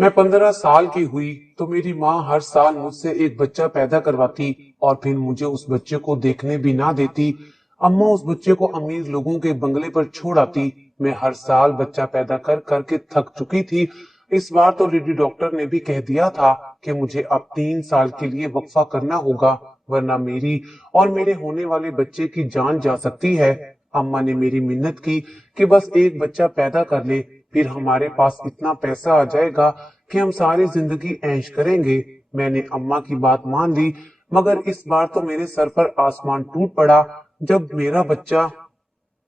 मैं 15 साल की हुई तो मेरी माँ हर साल मुझसे एक बच्चा पैदा करवाती और फिर मुझे उस बच्चे को देखने भी ना देती। अम्मा उस बच्चे को अमीर लोगों के बंगले पर छोड़ आती। मैं हर साल बच्चा पैदा कर करके थक चुकी थी। इस बार तो लेडी डॉक्टर ने भी कह दिया था कि मुझे अब 3 साल के लिए वक्फा करना होगा, वरना मेरी और मेरे होने वाले बच्चे की जान जा सकती है। अम्मा ने मेरी मिन्नत की कि बस एक बच्चा पैदा कर ले, फिर हमारे पास इतना पैसा आ जाएगा कि हम सारी जिंदगी ऐश करेंगे। मैंने अम्मा की बात मान ली, मगर इस बार तो मेरे सर पर आसमान टूट पड़ा जब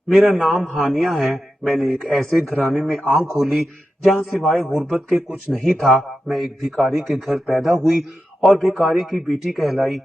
मेरा नाम हानिया है। मैंने एक ऐसे घराने में आंख खोली जहां सिवाय गुर्बत के कुछ नहीं था। मैं एक भिखारी के घर पैदा हुई और भिखारी की बेटी कहलाई।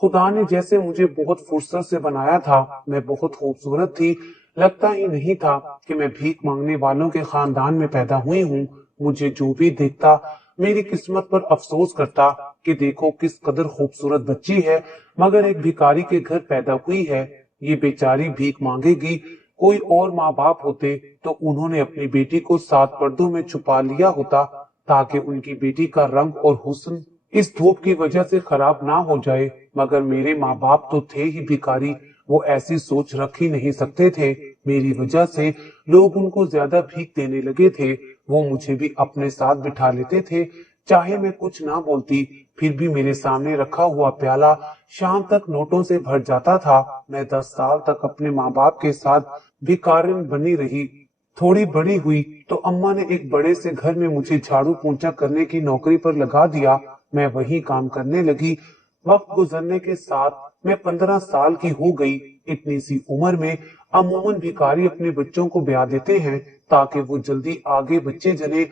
खुदा ने जैसे मुझे बहुत फुर्सत से बनाया था। मैं बहुत खूबसूरत थी। लगता ही नहीं था कि मैं भीख मांगने वालों के खानदान में पैदा हुई हूँ। मुझे जो भी देखता मेरी किस्मत पर अफसोस करता कि देखो किस कदर खूबसूरत बच्ची है, मगर एक भिखारी के घर पैदा हुई है। ये बेचारी भीख मांगेगी। कोई और माँ बाप होते तो उन्होंने अपनी बेटी को 7 पर्दों में छुपा लिया होता ताकि उनकी बेटी का रंग और हुस्न इस धूप की वजह से खराब ना हो जाए, मगर मेरे माँ बाप तो थे ही भिखारी। वो ऐसी सोच रख ही नहीं सकते थे। मेरी वजह से लोग उनको ज्यादा भीख देने लगे थे। वो मुझे भी अपने साथ बिठा लेते थे, चाहे मैं कुछ ना बोलती फिर भी मेरे सामने रखा हुआ प्याला शाम तक नोटों से भर जाता था। मैं 10 साल तक अपने माँ बाप के साथ भिखारिन बनी रही। थोड़ी बड़ी हुई तो अम्मा ने एक बड़े से घर में मुझे झाड़ू पोंछा करने की नौकरी पर लगा दिया। मैं वही काम करने लगी। वक्त गुजरने के साथ मैं 15 साल की हो गई। इतनी सी उम्र में अमूमन भिखारी अपने बच्चों को ब्याह देते हैं ताकि वो जल्दी आगे बच्चे जने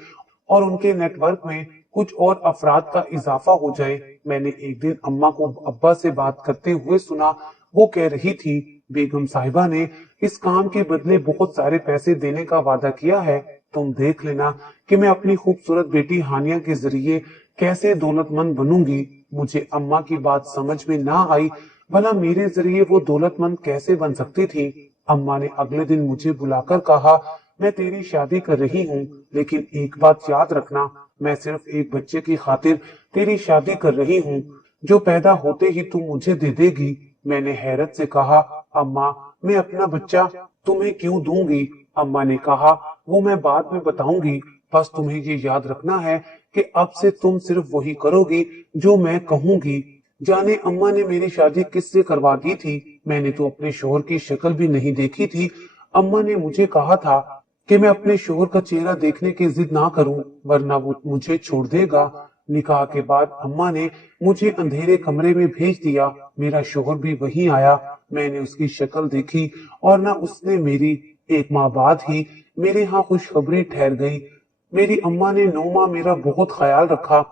और उनके नेटवर्क में कुछ और अफराद का इजाफा हो जाए। मैंने एक दिन अम्मा को अब्बा से बात करते हुए सुना। वो कह रही थी, बेगम साहिबा ने इस काम के बदले बहुत सारे पैसे देने का वादा किया है। तुम देख लेना कि मैं अपनी खूबसूरत बेटी हानिया के जरिए कैसे दौलतमंद बनूंगी। मुझे अम्मा की बात समझ में ना आई। भला मेरे जरिए वो दौलतमंद कैसे बन सकती थी। अम्मा ने अगले दिन मुझे बुलाकर कहा, मैं तेरी शादी कर रही हूँ, लेकिन एक बात याद रखना, मैं सिर्फ एक बच्चे की खातिर तेरी शादी कर रही हूँ जो पैदा होते ही तू मुझे दे देगी। मैंने हैरत से कहा, अम्मा मैं अपना बच्चा तुम्हें क्यों दूंगी। अम्मा ने कहा, वो मैं बाद में बताऊंगी, बस तुम्हें ये याद रखना है कि अब से तुम सिर्फ वही करोगी जो मैं कहूंगी। जाने अम्मा ने मेरी शादी किससे करवा दी थी। मैंने तो अपने शोहर की शक्ल भी नहीं देखी थी। अम्मा ने मुझे कहा था कि मैं अपने शोहर का चेहरा देखने की जिद ना करूं, वरना वो मुझे छोड़ देगा। निकाह के बाद अम्मा ने मुझे अंधेरे कमरे में भेज दिया। मेरा शोहर भी वहीं आया। मैंने उसकी शक्ल देखी और ना उसने मेरी। एक माह बाद ही मेरे यहाँ खुशखबरी ठहर गई। मेरी अम्मा ने 9 माह मेरा बहुत ख्याल रखा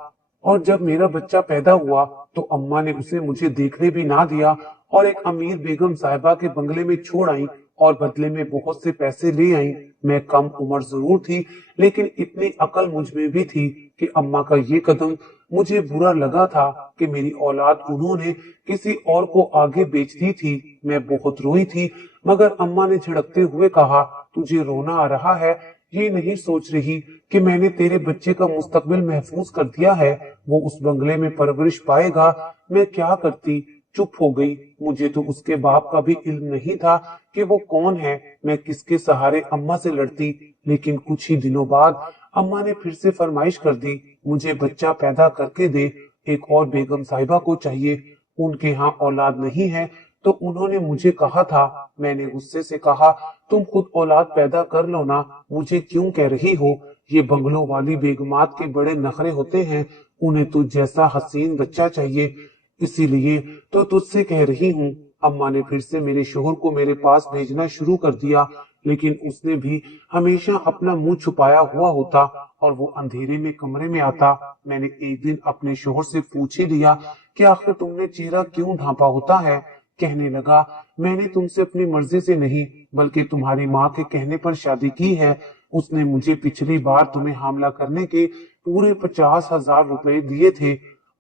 और जब मेरा बच्चा पैदा हुआ तो अम्मा ने उसे मुझे देखने भी ना दिया और एक अमीर बेगम साहिबा के बंगले में छोड़ आई और बदले में बहुत से पैसे ले आई। मैं कम उम्र जरूर थी, लेकिन इतनी अकल मुझ में भी थी कि अम्मा का ये कदम मुझे बुरा लगा था कि मेरी औलाद उन्होंने किसी और को आगे बेच दी थी। मैं बहुत रोई थी, मगर अम्मा ने झिड़कते हुए कहा, तुझे रोना आ रहा है, ये नहीं सोच रही कि मैंने तेरे बच्चे का मुस्तकबिल महफूज कर दिया है। वो उस बंगले में परवरिश पाएगा। मैं क्या करती, चुप हो गई। मुझे तो उसके बाप का भी इल्म नहीं था कि वो कौन है। मैं किसके सहारे अम्मा से लड़ती। लेकिन कुछ ही दिनों बाद अम्मा ने फिर से फरमाइश कर दी, मुझे बच्चा पैदा करके दे। एक और बेगम साहिबा को चाहिए। उनके यहाँ औलाद नहीं है तो उन्होंने मुझे कहा था। मैंने गुस्से से कहा, तुम खुद औलाद पैदा कर लो ना, मुझे क्यों कह रही हो। ये बंगलों वाली बेगमात के बड़े नखरे होते हैं, उन्हें तुझ जैसा हसीन बच्चा चाहिए, इसीलिए तो तुझसे कह रही हूँ। अम्मा ने फिर से मेरे शोहर को मेरे पास भेजना शुरू कर दिया, लेकिन उसने भी हमेशा अपना मुंह छुपाया हुआ होता और वो अंधेरे में कमरे में आता। मैंने एक दिन अपने शोहर से पूछ ही लिया कि आखिर तुमने चेहरा क्यों ढांपा होता है। कहने लगा, मैंने तुमसे अपनी मर्जी से नहीं बल्कि तुम्हारी माँ के कहने पर शादी की है। उसने मुझे पिछली बार तुम्हें हमला करने के पूरे 50,000 रुपए दिए थे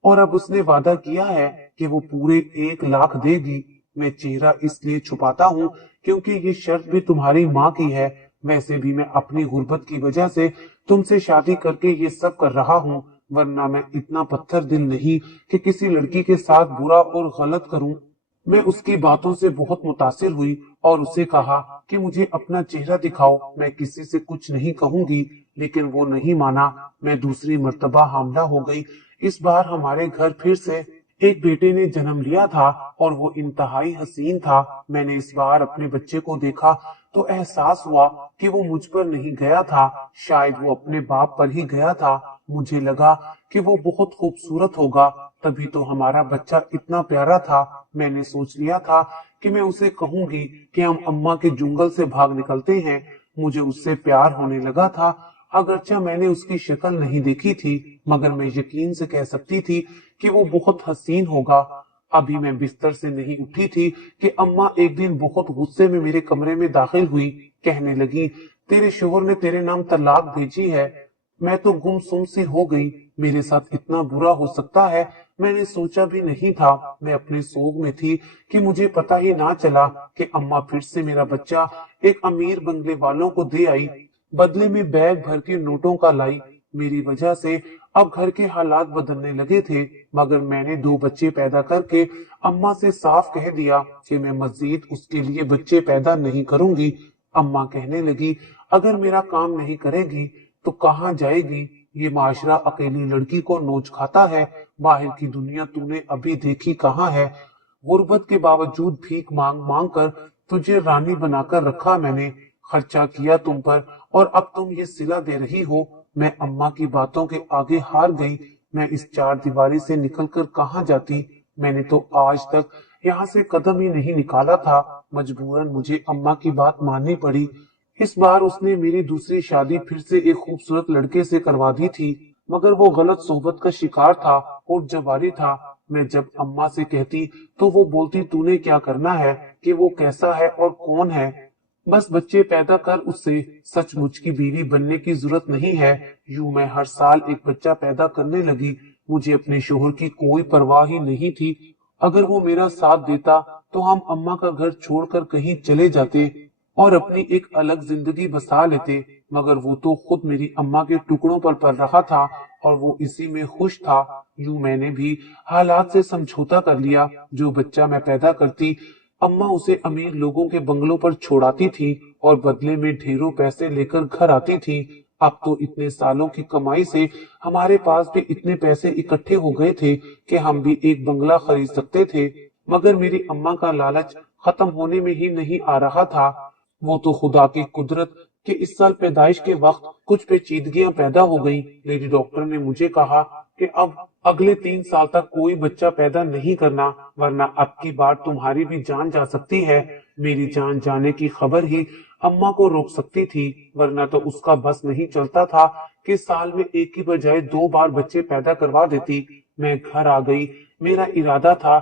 और अब उसने वादा किया है कि वो पूरे 1 लाख देगी। मैं चेहरा इसलिए छुपाता हूँ क्योंकि ये शर्त भी तुम्हारी माँ की है। वैसे भी मैं अपनी गुर्बत की वजह से तुमसे शादी करके ये सब कर रहा हूँ, वरना मैं इतना पत्थर दिल नहीं कि किसी लड़की के साथ बुरा और गलत करूं। मैं उसकी बातों से बहुत मुतासिर हुई और उसे कहा कि मुझे अपना चेहरा दिखाओ, मैं किसी से कुछ नहीं कहूंगी, लेकिन वो नहीं माना। मैं दूसरी मर्तबा हामला हो गई। इस बार हमारे घर फिर से एक बेटे ने जन्म लिया था और वो इंतहाई हसीन था। मैंने इस बार अपने बच्चे को देखा तो एहसास हुआ कि वो मुझ पर नहीं गया था, शायद वो अपने बाप पर ही गया था। मुझे लगा कि वो बहुत खूबसूरत होगा, तभी तो हमारा बच्चा इतना प्यारा था। मैंने सोच लिया था कि मैं उसे कहूंगी कि हम अम्मा के जंगल से भाग निकलते हैं। मुझे उससे प्यार होने लगा था। अगरचे मैंने उसकी शक्ल नहीं देखी थी, मगर मैं यकीन से कह सकती थी कि वो बहुत हसीन होगा। अभी मैं बिस्तर से नहीं उठी थी कि अम्मा एक दिन बहुत गुस्से में मेरे कमरे में दाखिल हुई। कहने लगी, तेरे शोहर ने तेरे नाम तलाक भेजी है। मैं तो गुमसुम सी हो गई। मेरे साथ इतना बुरा हो सकता है, मैंने सोचा भी नहीं था। मैं अपने सोग में थी कि मुझे पता ही ना चला कि अम्मा फिर से मेरा बच्चा एक अमीर बंगले वालों को दे आई, बदले में बैग भर के नोटों का लाई। मेरी वजह से अब घर के हालात बदलने लगे थे, मगर मैंने 2 बच्चे पैदा करके अम्मा से साफ कह दिया कि मैं मजीद उसके लिए बच्चे पैदा नहीं करूंगी। अम्मा कहने लगी, अगर मेरा काम नहीं करेगी तो कहाँ जाएगी? ये माशरा अकेली लड़की को नोच खाता है। बाहर की दुनिया तूने अभी देखी कहाँ है? गुर्बत के बावजूद भीख मांग मांग कर तुझे रानी बनाकर रखा मैंने, खर्चा किया तुम पर, और अब तुम ये सिला दे रही हो। मैं अम्मा की बातों के आगे हार गई। मैं इस चार दीवारी से निकलकर कहाँ जाती? मैंने तो आज तक यहाँ से कदम ही नहीं निकाला था। मजबूरन मुझे अम्मा की बात माननी पड़ी। इस बार उसने मेरी दूसरी शादी फिर से एक खूबसूरत लड़के से करवा दी थी, मगर वो गलत सोबत का शिकार था और जवारी था। मैं जब अम्मा से कहती तो वो बोलती, तूने क्या करना है, कि वो कैसा है और कौन है, बस बच्चे पैदा कर उससे, सचमुच की बीवी बनने की जरूरत नहीं है। यूं मैं हर साल एक बच्चा पैदा करने लगी। मुझे अपने शोहर की कोई परवाह ही नहीं थी। अगर वो मेरा साथ देता तो हम अम्मा का घर छोड़कर कहीं चले जाते और अपनी एक अलग जिंदगी बसा लेते, मगर वो तो खुद मेरी अम्मा के टुकड़ों पर पल रहा था और वो इसी में खुश था। यूं मैंने भी हालात से समझौता कर लिया। जो बच्चा मैं पैदा करती, अम्मा उसे अमीर लोगों के बंगलों पर छोड़ाती थी और बदले में ढेरों पैसे लेकर घर आती थी। अब तो इतने सालों की कमाई से हमारे पास भी इतने पैसे इकट्ठे हो गए थे कि हम भी एक बंगला खरीद सकते थे, मगर मेरी अम्मा का लालच खत्म होने में ही नहीं आ रहा था। वो तो खुदा की कुदरत कि इस साल पैदाइश के वक्त कुछ पेचीदगियां पैदा हो गई। लेडी डॉक्टर ने मुझे कहा कि अब अगले 3 साल तक कोई बच्चा पैदा नहीं करना, वरना अब की बार तुम्हारी भी जान जा सकती है। मेरी जान जाने की खबर ही अम्मा को रोक सकती थी, वरना तो उसका बस नहीं चलता था कि साल में एक की बजाय 2 बार बच्चे पैदा करवा देती। मैं घर आ गई। मेरा इरादा था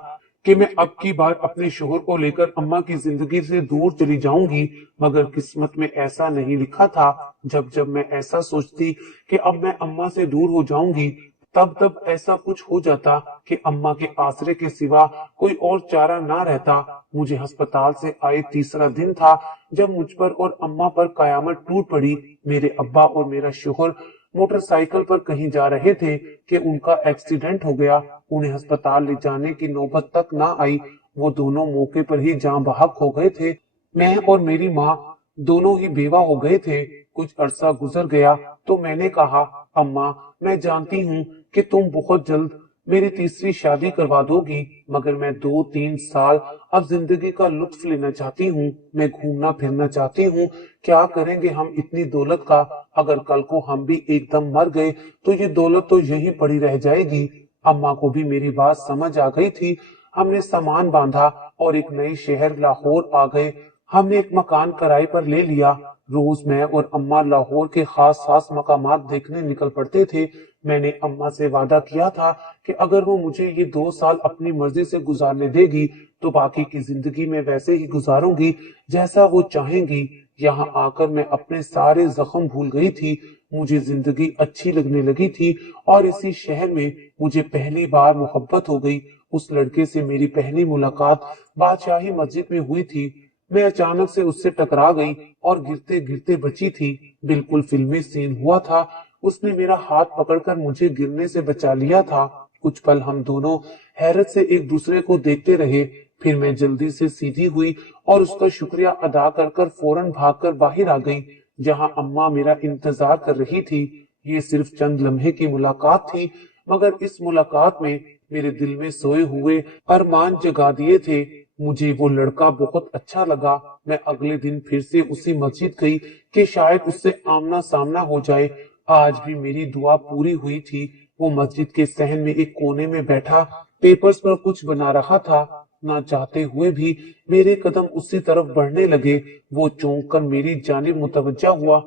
कि मैं अब की बार अपने शोहर को लेकर अम्मा की जिंदगी से दूर चली जाऊंगी, मगर किस्मत में ऐसा नहीं लिखा था। जब जब मैं ऐसा सोचती कि अब मैं अम्मा से दूर हो जाऊंगी, तब तब ऐसा कुछ हो जाता कि अम्मा के आसरे के सिवा कोई और चारा ना रहता। मुझे अस्पताल से आए तीसरा दिन था जब मुझ पर और अम्मा पर कयामत टूट पड़ी। मेरे अब्बा और मेरा शोहर मोटरसाइकिल पर कहीं जा रहे थे कि उनका एक्सीडेंट हो गया। उन्हें अस्पताल ले जाने की नौबत तक ना आई। वो दोनों मौके पर ही जान बहक हो गए थे। मैं और मेरी माँ दोनों ही बेवा हो गए थे। कुछ अरसा गुजर गया तो मैंने कहा, अम्मा, मैं जानती हूँ कि तुम बहुत जल्द मेरी तीसरी शादी करवा दोगी, मगर मैं 2-3 साल अब जिंदगी का लुत्फ लेना चाहती हूँ। मैं घूमना फिरना चाहती हूँ। क्या करेंगे हम इतनी दौलत का? अगर कल को हम भी एकदम मर गए तो ये दौलत तो यहीं पड़ी रह जाएगी। अम्मा को भी मेरी बात समझ आ गई थी। हमने सामान बांधा और एक नए शहर लाहौर आ गए। हमने एक मकान किराए पर ले लिया। रोज मैं और अम्मा लाहौर के खास खास मकामात देखने निकल पड़ते थे। मैंने अम्मा से वादा किया था कि अगर वो मुझे ये 2 साल अपनी मर्जी से गुजारने देगी तो बाकी की जिंदगी में वैसे ही गुजारूंगी जैसा वो चाहेंगी। यहाँ आकर मैं अपने सारे जख्म भूल गई थी। मुझे जिंदगी अच्छी लगने लगी थी और इसी शहर में मुझे पहली बार मोहब्बत हो गई। उस लड़के से मेरी पहली मुलाकात बादशाही मस्जिद में हुई थी। मैं अचानक से उससे टकरा गई और गिरते गिरते बची थी। बिल्कुल फिल्मी सीन हुआ था। उसने मेरा हाथ पकड़कर मुझे गिरने से बचा लिया था। कुछ पल हम दोनों हैरत से एक दूसरे को देखते रहे। फिर मैं जल्दी से सीधी हुई और उसका शुक्रिया अदा कर कर फौरन भागकर बाहर आ गई, जहां अम्मा मेरा इंतजार कर रही थी। ये सिर्फ चंद लम्हे की मुलाकात थी, मगर इस मुलाकात में मेरे दिल में सोए हुए अरमान जगा दिए थे। मुझे वो लड़का बहुत अच्छा लगा। मैं अगले दिन फिर से उसी मस्जिद गई कि शायद उससे आमना सामना हो जाए। आज भी मेरी दुआ पूरी हुई थी। वो मस्जिद के सहन में एक कोने में बैठा पेपर्स पर कुछ बना रहा था। ना चाहते हुए भी मेरे कदम उसी तरफ बढ़ने लगे। वो चौंक कर मेरी जानिब मुतवज्जा हुआ।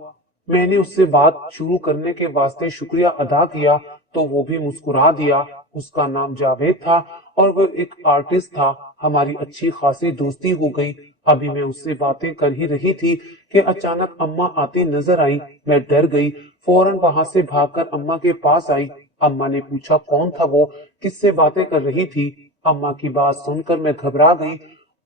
मैंने उससे बात शुरू करने के वास्ते शुक्रिया अदा किया तो वो भी मुस्कुरा दिया। उसका नाम जावेद था और वो एक आर्टिस्ट था। हमारी अच्छी खासी दोस्ती हो गई। अभी मैं उससे बातें कर ही रही थी कि अचानक अम्मा आती नजर आई। मैं डर गई, फौरन वहां से भागकर अम्मा के पास आई। अम्मा ने पूछा कौन था वो, किससे बातें कर रही थी। अम्मा की बात सुनकर मैं घबरा गई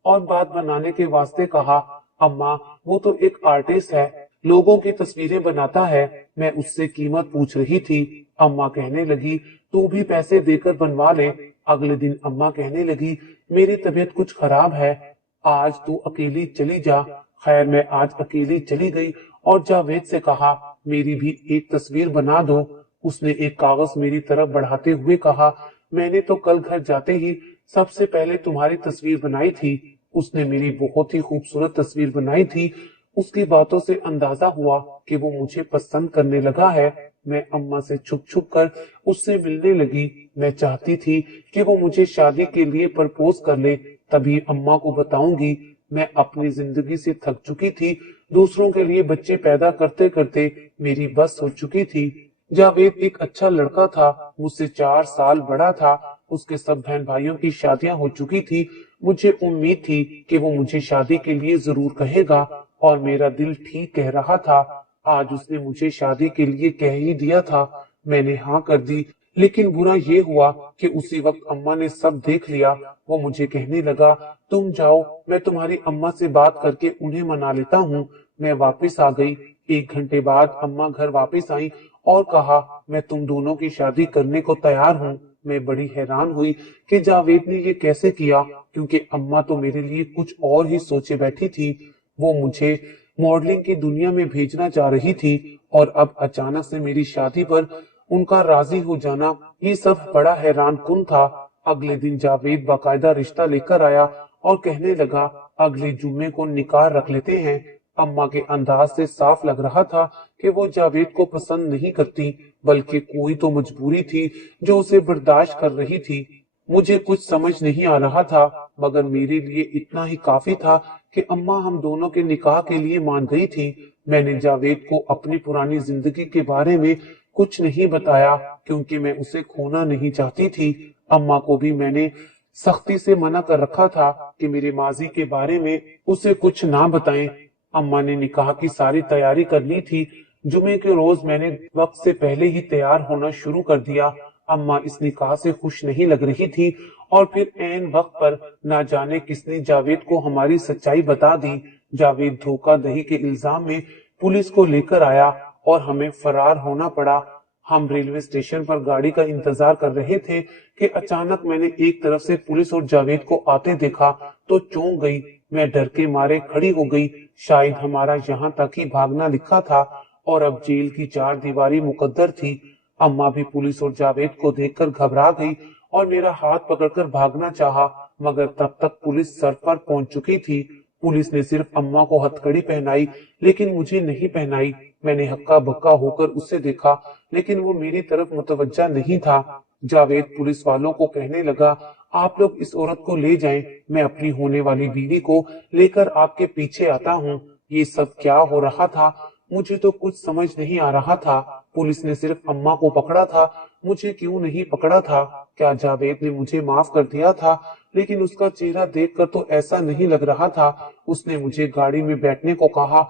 और बात बनाने के वास्ते कहा, अम्मा वो तो एक आर्टिस्ट है, लोगों की तस्वीरें बनाता है। मैं उससे कीमत पूछ रही थी। अम्मा कहने लगी तू भी पैसे देकर बनवा ले। अगले दिन अम्मा कहने लगी मेरी तबीयत कुछ खराब है, आज तू अकेली चली जा। खैर मैं आज अकेली चली गई और जावेद से कहा मेरी भी एक तस्वीर बना दो। उसने एक कागज मेरी तरफ बढ़ाते हुए कहा मैंने तो कल घर जाते ही सबसे पहले तुम्हारी तस्वीर बनाई थी। उसने मेरी बहुत ही खूबसूरत तस्वीर बनाई थी। उसकी बातों से अंदाजा हुआ कि वो मुझे पसंद करने लगा है। मैं अम्मा से छुप छुप कर उससे मिलने लगी। मैं चाहती थी कि वो मुझे शादी के लिए प्रपोज कर ले, तभी अम्मा को बताऊंगी। मैं अपनी जिंदगी से थक चुकी थी। दूसरों के लिए बच्चे पैदा करते करते मेरी बस हो चुकी थी। जावेद एक अच्छा लड़का था, मुझसे 4 साल बड़ा था। उसके सब बहन भाइयों की शादियां हो चुकी थी। मुझे उम्मीद थी कि वो मुझे शादी के लिए जरूर कहेगा और मेरा दिल ठीक कह रहा था। आज उसने मुझे शादी के लिए कह ही दिया था। मैंने हाँ कर दी, लेकिन बुरा ये हुआ कि उसी वक्त अम्मा ने सब देख लिया। वो मुझे कहने लगा तुम जाओ, मैं तुम्हारी अम्मा से बात करके उन्हें मना लेता हूँ। मैं वापस आ गई। 1 घंटे बाद अम्मा घर वापस आई और कहा मैं तुम दोनों की शादी करने को तैयार हूँ। मैं बड़ी हैरान हुई कि जावेद ने ये कैसे किया, क्योंकि अम्मा तो मेरे लिए कुछ और ही सोचे बैठी थी। वो मुझे मॉडलिंग की दुनिया में भेजना चाह रही थी और अब अचानक से मेरी शादी पर उनका राजी हो जाना, ये सब बड़ा हैरान कुन था। अगले दिन जावेद बाकायदा रिश्ता लेकर आया और कहने लगा अगले जुम्मे को निकाह रख लेते हैं। अम्मा के अंदाज से साफ लग रहा था कि वो जावेद को पसंद नहीं करती, बल्कि कोई तो मजबूरी थी जो उसे बर्दाश्त कर रही थी। मुझे कुछ समझ नहीं आ रहा था, मगर मेरे लिए इतना ही काफी था कि अम्मा हम दोनों के निकाह के लिए मान गई थी। मैंने जावेद को अपनी पुरानी जिंदगी के बारे में कुछ नहीं बताया, क्योंकि मैं उसे खोना नहीं चाहती थी। अम्मा को भी मैंने सख्ती से मना कर रखा था कि मेरे माजी के बारे में उसे कुछ ना बताएं। अम्मा ने निकाह की सारी तैयारी कर ली थी। जुमे के रोज मैंने वक्त से पहले ही तैयार होना शुरू कर दिया। अम्मा इस निकाह से खुश नहीं लग रही थी और फिर ऐन वक्त पर ना जाने किसने जावेद को हमारी सच्चाई बता दी। जावेद धोखाधड़ी के इल्जाम में पुलिस को लेकर आया और हमें फरार होना पड़ा। हम रेलवे स्टेशन पर गाड़ी का इंतजार कर रहे थे कि अचानक मैंने एक तरफ से पुलिस और जावेद को आते देखा तो चौंक गई। मैं डर के मारे खड़ी हो गई। शायद हमारा यहाँ तक ही भागना लिखा था और अब जेल की 4 दीवारी मुकद्दर थी। अम्मा भी पुलिस और जावेद को देखकर घबरा गई और मेरा हाथ पकड़कर भागना चाहा, मगर तब तक पुलिस सर पर पहुंच चुकी थी। पुलिस ने सिर्फ अम्मा को हथकड़ी पहनाई, लेकिन मुझे नहीं पहनाई। मैंने हक्का बक्का होकर उसे देखा, लेकिन वो मेरी तरफ मुतवज्जा नहीं था। जावेद पुलिस वालों को कहने लगा आप लोग इस औरत को ले जाएं, मैं अपनी होने वाली बीवी को लेकर आपके पीछे आता हूँ। ये सब क्या हो रहा था, मुझे तो कुछ समझ नहीं आ रहा था। पुलिस ने सिर्फ अम्मा को पकड़ा था, मुझे क्यों नहीं पकड़ा था? क्या जावेद ने मुझे माफ कर दिया था? लेकिन उसका चेहरा देखकर तो ऐसा नहीं लग रहा था। उसने मुझे गाड़ी में बैठने को कहा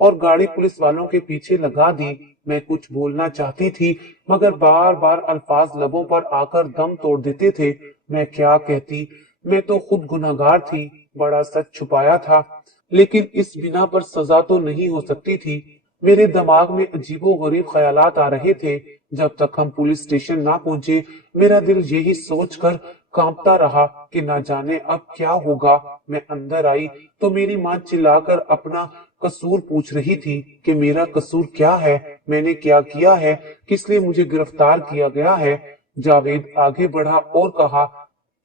और गाड़ी पुलिस वालों के पीछे लगा दी। मैं कुछ बोलना चाहती थी, मगर बार बार अल्फाज लबों पर आकर दम तोड़ देते थे। मैं क्या कहती, मैं तो खुद गुनहगार थी, बड़ा सच छुपाया था। लेकिन इस बिना पर सजा तो नहीं हो सकती थी। मेरे दिमाग में अजीबो गरीब ख्यालात आ रहे थे। जब तक हम पुलिस स्टेशन ना पहुंचे, मेरा दिल यही सोचकर कांपता रहा कि ना जाने अब क्या होगा। मैं अंदर आई तो मेरी माँ चिल्लाकर अपना कसूर पूछ रही थी कि मेरा कसूर क्या है, मैंने क्या किया है, किस लिए मुझे गिरफ्तार किया गया है। जावेद आगे बढ़ा और कहा,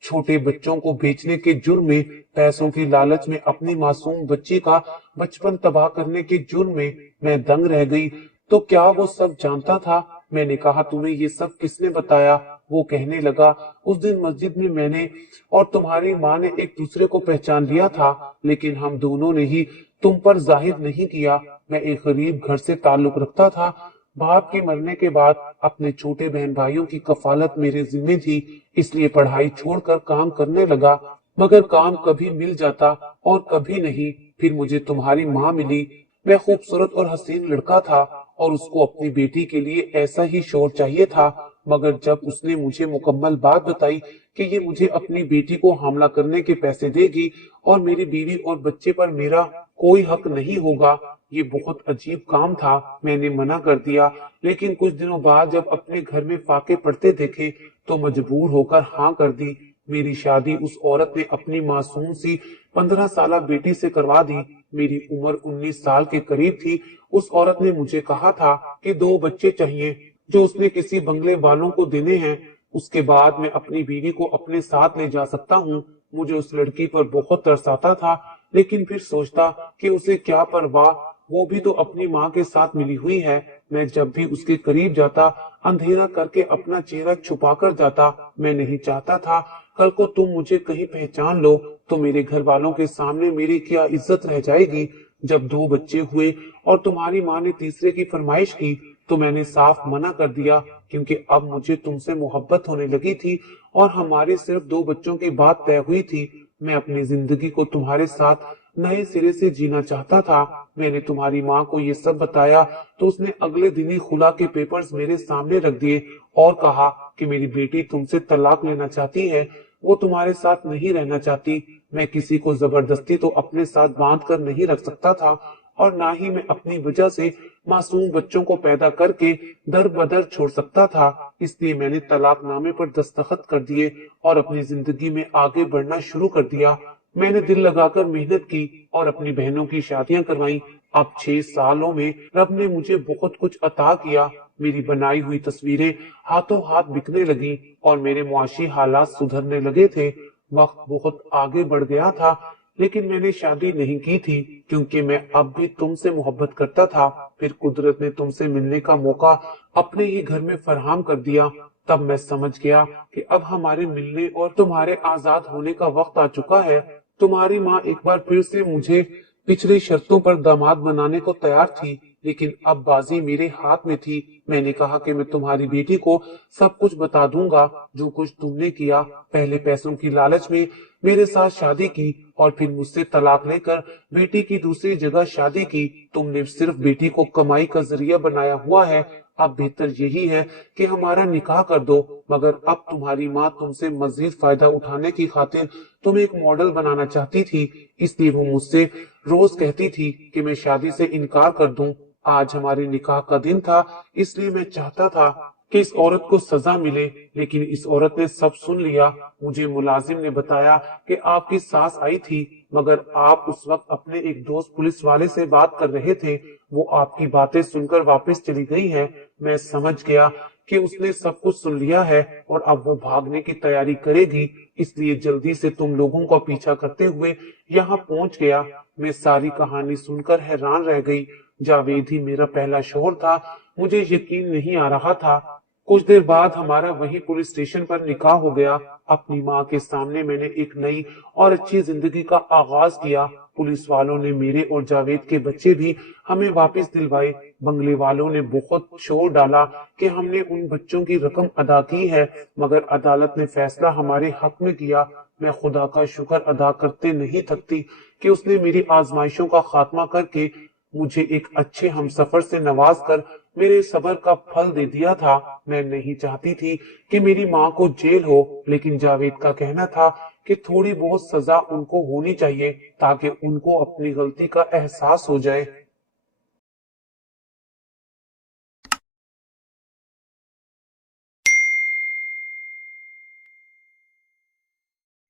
छोटे बच्चों को बेचने के जुर्म में, पैसों की लालच में अपनी मासूम बच्ची का बचपन तबाह करने के जुर्म में। मैं दंग रह गई। तो क्या वो सब जानता था? मैंने कहा, तुम्हें ये सब किसने बताया? वो कहने लगा, उस दिन मस्जिद में मैंने और तुम्हारी माँ ने एक दूसरे को पहचान लिया था, लेकिन हम दोनों ने ही तुम पर जाहिर नहीं किया। मैं एक गरीब घर से ताल्लुक रखता था। बाप के मरने के बाद अपने छोटे बहन भाइयों की कफालत मेरे जिम्मे थी, इसलिए पढ़ाई छोड़कर काम करने लगा। मगर काम कभी मिल जाता और कभी नहीं। फिर मुझे तुम्हारी माँ मिली। मैं खूबसूरत और हसीन लड़का था और उसको अपनी बेटी के लिए ऐसा ही शौहर चाहिए था। मगर जब उसने मुझे मुकम्मल बात बताई कि ये मुझे अपनी बेटी को हमला करने के पैसे देगी और मेरी बीवी और बच्चे पर मेरा कोई हक नहीं होगा, ये बहुत अजीब काम था। मैंने मना कर दिया, लेकिन कुछ दिनों बाद जब अपने घर में फाके पड़ते देखे तो मजबूर होकर हाँ कर दी। मेरी शादी उस औरत ने अपनी मासूम सी 15 साल बेटी से करवा दी। मेरी उम्र 19 साल के करीब थी। उस औरत ने मुझे कहा था कि 2 बच्चे चाहिए जो उसने किसी बंगले वालों को देने हैं। उसके बाद मैं अपनी बीवी को अपने साथ ले जा सकता हूँ। मुझे उस लड़की पर बहुत तरस आता था, लेकिन फिर सोचता कि उसे क्या परवाह, वो भी तो अपनी माँ के साथ मिली हुई है। मैं जब भी उसके करीब जाता, अंधेरा करके अपना चेहरा छुपा कर जाता। मैं नहीं चाहता था कल को तुम मुझे कहीं पहचान लो तो मेरे घर वालों के सामने मेरी क्या इज्जत रह जाएगी। जब 2 बच्चे हुए और तुम्हारी माँ ने तीसरे की फरमाइश की तो मैंने साफ मना कर दिया, क्योंकि अब मुझे तुमसे मोहब्बत होने लगी थी और हमारे सिर्फ 2 बच्चों की बात तय हुई थी। मैं अपनी जिंदगी को तुम्हारे साथ नए सिरे से जीना चाहता था। मैंने तुम्हारी माँ को ये सब बताया तो उसने अगले दिन ही खुला के पेपर्स मेरे सामने रख दिए और कहा कि मेरी बेटी तुमसे तलाक लेना चाहती है, वो तुम्हारे साथ नहीं रहना चाहती। मैं किसी को जबरदस्ती तो अपने साथ बांध कर नहीं रख सकता था और ना ही मैं अपनी वजह से मासूम बच्चों को पैदा करके दर बदर छोड़ सकता था। इसलिए मैंने तलाकनामे पर दस्तखत कर दिए और अपनी जिंदगी में आगे बढ़ना शुरू कर दिया। मैंने दिल लगाकर मेहनत की और अपनी बहनों की शादियां करवाई। अब 6 सालों में रब ने मुझे बहुत कुछ अता किया। मेरी बनाई हुई तस्वीरें हाथों हाथ बिकने लगी और मेरे मुआशी हालात सुधरने लगे थे। वक्त बहुत आगे बढ़ गया था, लेकिन मैंने शादी नहीं की थी क्योंकि मैं अब भी तुमसे मोहब्बत करता था। फिर कुदरत ने तुमसे मिलने का मौका अपने ही घर में फराहम कर दिया। तब मैं समझ गया कि अब हमारे मिलने और तुम्हारे आजाद होने का वक्त आ चुका है। तुम्हारी माँ एक बार फिर से मुझे पिछली शर्तों पर दामाद बनाने को तैयार थी, लेकिन अब बाजी मेरे हाथ में थी। मैंने कहा कि मैं तुम्हारी बेटी को सब कुछ बता दूंगा जो कुछ तुमने किया। पहले पैसों की लालच में मेरे साथ शादी की और फिर मुझसे तलाक लेकर बेटी की दूसरी जगह शादी की। तुमने सिर्फ बेटी को कमाई का जरिया बनाया हुआ है। अब बेहतर यही है कि हमारा निकाह कर दो। मगर अब तुम्हारी माँ तुमसे मजीद फायदा उठाने की खातिर तुम्हें एक मॉडल बनाना चाहती थी, इसलिए वो मुझसे रोज कहती थी कि मैं शादी से इनकार कर दूं। आज हमारे निकाह का दिन था, इसलिए मैं चाहता था कि इस औरत को सजा मिले, लेकिन इस औरत ने सब सुन लिया। मुझे मुलाजिम ने बताया कि आपकी सास आई थी, मगर आप उस वक्त अपने एक दोस्त पुलिस वाले से बात कर रहे थे। वो आपकी बातें सुनकर वापस चली गई है। मैं समझ गया कि उसने सब कुछ सुन लिया है और अब वो भागने की तैयारी करेगी, इसलिए जल्दी से तुम लोगों का पीछा करते हुए यहाँ पहुंच गया। मैं सारी कहानी सुनकर हैरान रह गई। जावेद ही मेरा पहला शौहर था, मुझे यकीन नहीं आ रहा था। कुछ देर बाद हमारा वही पुलिस स्टेशन पर निकाह हो गया। अपनी माँ के सामने मैंने एक नई और अच्छी जिंदगी का आगाज किया। पुलिस वालों ने मेरे और जावेद के बच्चे भी हमें वापस दिलवाए। बंगले वालों ने बहुत शोर डाला कि हमने उन बच्चों की रकम अदा की है, मगर अदालत ने फैसला हमारे हक में किया। मैं खुदा का शुक्र अदा करते नहीं थकती कि उसने मेरी आजमाइशों का खात्मा करके मुझे एक अच्छे हमसफर से नवाज कर میرے صبر کا پھل دے دیا تھا۔ میں نہیں چاہتی تھی کہ میری ماں کو جیل ہو، لیکن جاوید کا کہنا تھا کہ تھوڑی بہت سزا ان کو ہونی چاہیے تاکہ ان کو اپنی غلطی کا احساس ہو جائے۔